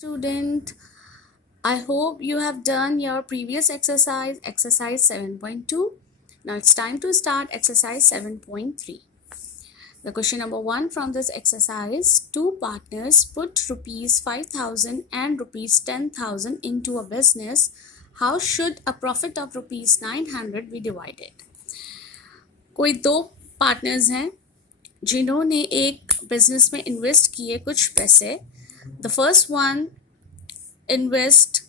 Student, I hope you have done your previous exercise 7.2. Now it's time to start exercise 7.3. The question number 1 from this exercise, two partners put rupees 5,000 and rupees 10,000 into a business. How should a profit of rupees 900 be divided? कोई दो partners हैं जिन्होंने एक business में invest किए कुछ पैसे. The first one invest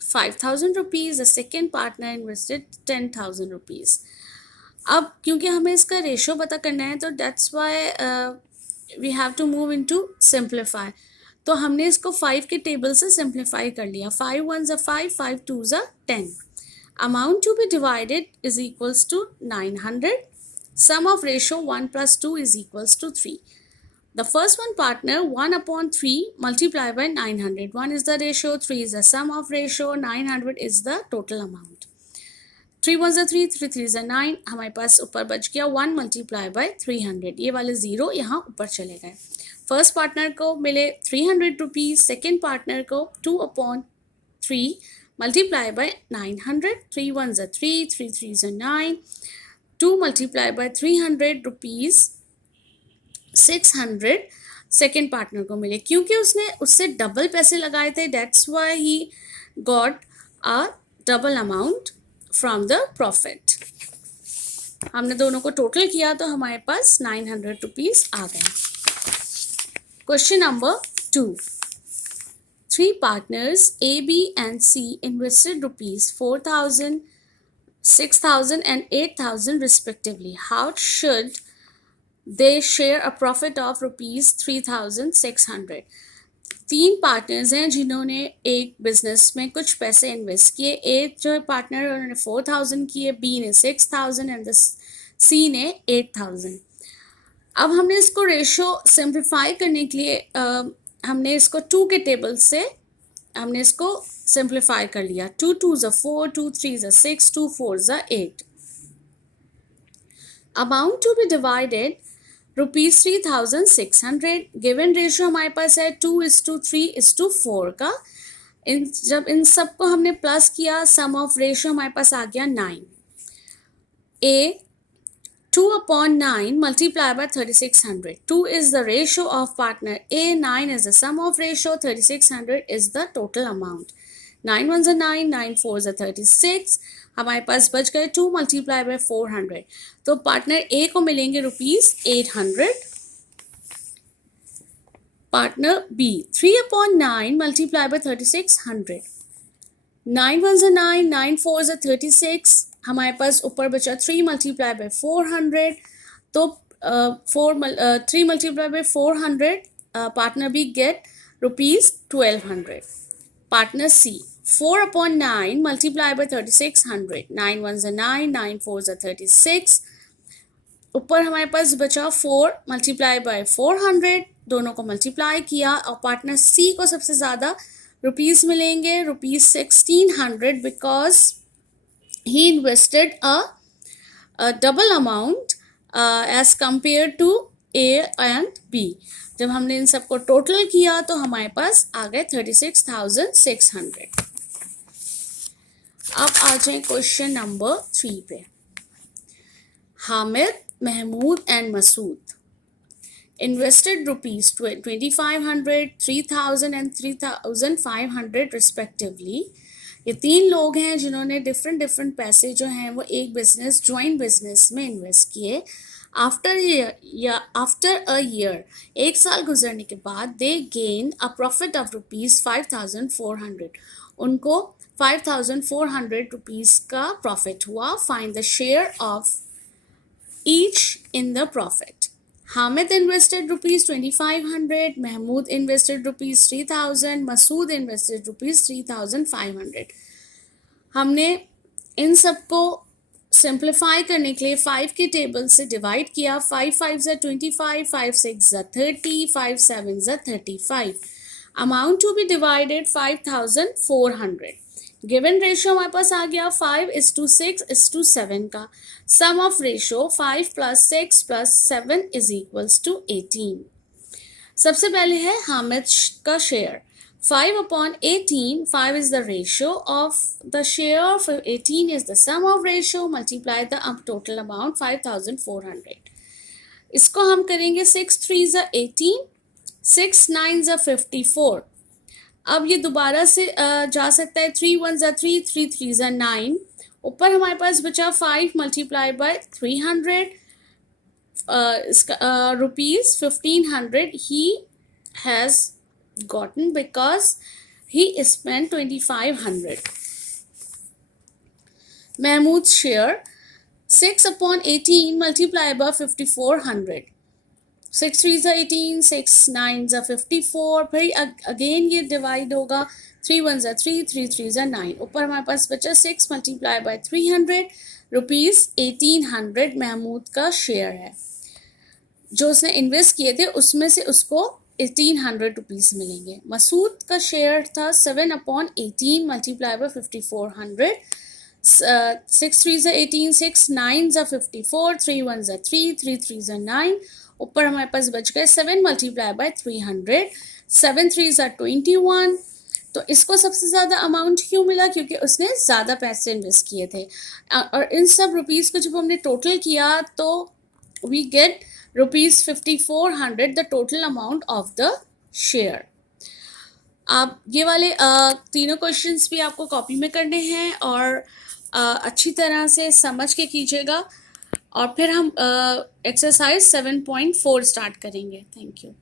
5,000 rupees, the second partner invested 10,000 rupees. अब क्योंकि हमें इसका रेशो पता करना है तो that's why we have to move into simplify. तो हमने इसको 5 के टेबल से सिंप्लीफाई कर लिया. 5 ones are 5, 5 twos are 10. Amount to be divided is equals to 900. Sum of ratio 1 plus 2 is equals to 3. The first one partner 1 upon 3 multiplied by 900. 1 is the ratio, 3 is the sum of ratio, 900 is the total amount. 3 ones are 3, 3 3 is 9. हमारे पास ऊपर बच गया 1 multiplied by 300. ये वाले 0 यहाँ ऊपर चले गए. फर्स्ट पार्टनर को मिले 300 रुपीज़, सेकेंड पार्टनर को 2 upon 3 multiplied by 900. 3 ones are 3, 3 3 is 9. 2 multiplied by 300 rupees 600 second partner को मिले. क्योंकि उसने उससे डबल पैसे लगाए थे, that's why he got a double amount from the profit. हमने दोनों को टोटल किया तो हमारे पास 900 रुपीज़ आ गए. Question number 2. Three partners A, B and C invested rupees 4,000, 6,000 and 8,000 respectively. How should they share a profit of rupees 3,600. तीन partners हैं जिन्होंने एक बिजनेस में कुछ पैसे इन्वेस्ट किए. ए जो पार्टनर उन्होंने 4,000 किए, बी ने 6,000 एंड सी ने 8,000. अब हमने इसको रेशो सिंप्लीफाई करने के लिए हमने इसको 2 के टेबल से हमने इसको सिंप्लीफाई कर लिया. 2 2s are 4, 2 3s are 6, 2 4s are 8. Amount to be divided rupees 3,600. Given ratio हमारे पास है 2:3:4 का. जब इन सबको हमने प्लस किया, सम ऑफ रेशियो हमारे पास आ गया 9. ए 2 upon 9 multiplied by 3,600. 2 is the ratio of partner A, 9 is the sum of ratio, 3,600 is the total amount. 9 ones are 9, 9 fours are 36. हमारे पास बच गए 2 multiplied by 400. तो पार्टनर ए को मिलेंगे rupees 800. Partner B 3 upon 9 multiplied by 3,600. 9 ones are 9, 9 fours are 36. हमारे पास ऊपर बचा 3 multiplied by 400. तो 3 multiplied by 400 partner B get rupees 1,200. Partner C 4 upon 9 multiplied by 3,600. 9 ones are 9, 9 fours are 36. ऊपर हमारे पास बचा 4 multiplied by 400. दोनों को मल्टीप्लाई किया और पार्टनर सी को सबसे ज़्यादा रुपीज़ मिलेंगे, rupees 1,600, because he invested a double amount as compare to A and B. जब हमने इन सबको टोटल किया तो हमारे पास आ गए 36,600. अब आ जाए क्वेश्चन नंबर 3 पे. Hamid, Mahmood and Masood invested rupees 2,500, 3,000 and 3,500 respectively. ये तीन लोग हैं जिन्होंने डिफरेंट पैसे जो हैं वो एक बिजनेस जॉइंट बिजनेस में इन्वेस्ट किए. आफ्टर अ ईयर, एक साल गुजरने के बाद, दे gain a profit of rupees 5,400. उनको 5,400 रुपीज़ का प्रॉफिट हुआ. Find the share of each in the profit. Hamid invested rupees 2,500, Mahmood invested rupees 3,000, Masood invested rupees 3,500. हमने इन सबको सिंप्लीफाई करने के लिए 5 के टेबल से डिवाइड किया. 5 5s are 25, 5 6s are 30, 5 7s are 35. Amount to be divided 5,400. Given ratio हमारे पास आ गया 5:6:7 का. Sum of ratio 5 + 6 + 7 is equals to 18. सबसे पहले है हामिद का share. 5/18, 5 is the ratio of the share, 18 is the sum of ratio, multiply the total amount 5400. इसको हम करेंगे 6 3s are 18, 6 9s are 54. अब ये दोबारा से जा सकता है, 3 1s are 3, 3 3s are 9. ऊपर हमारे पास बचा 5 multiply by 300, rupees 1500 he has gotten because he spent 2500. Mahmood's share, 6/18 multiplied by 5400. 6 3s are 18, 6 9s are 54. फिर अगेन ये डिवाइड होगा, 3 1s are 3, 3 3s are 9. ऊपर हमारे पास बचा 6 मल्टीप्लाई बाय 300, रुपीज 1800 महमूद का शेयर है. जो उसने इन्वेस्ट किए थे उसमें से उसको 1800 रुपीज़ मिलेंगे. मसूद का शेयर था 7/18 multiply by 5400. 6 3s are 18, 6 9s are 54, 3 1s are 3, 3 3s are 9. ऊपर हमारे पास बच गए 7 मल्टीप्लाई बाय 300, 7 3s are 21. तो इसको सबसे ज़्यादा अमाउंट क्यों मिला? क्योंकि उसने ज़्यादा पैसे इन्वेस्ट किए थे. और इन सब रुपीज़ को जब हमने टोटल किया तो we get rupees 5400, the total amount of the share. आप ये वाले तीनों क्वेश्चंस भी आपको कॉपी में करने हैं और अच्छी तरह से समझ के कीजिएगा. और फिर हम एक्सरसाइज 7.4 स्टार्ट करेंगे. Thank you.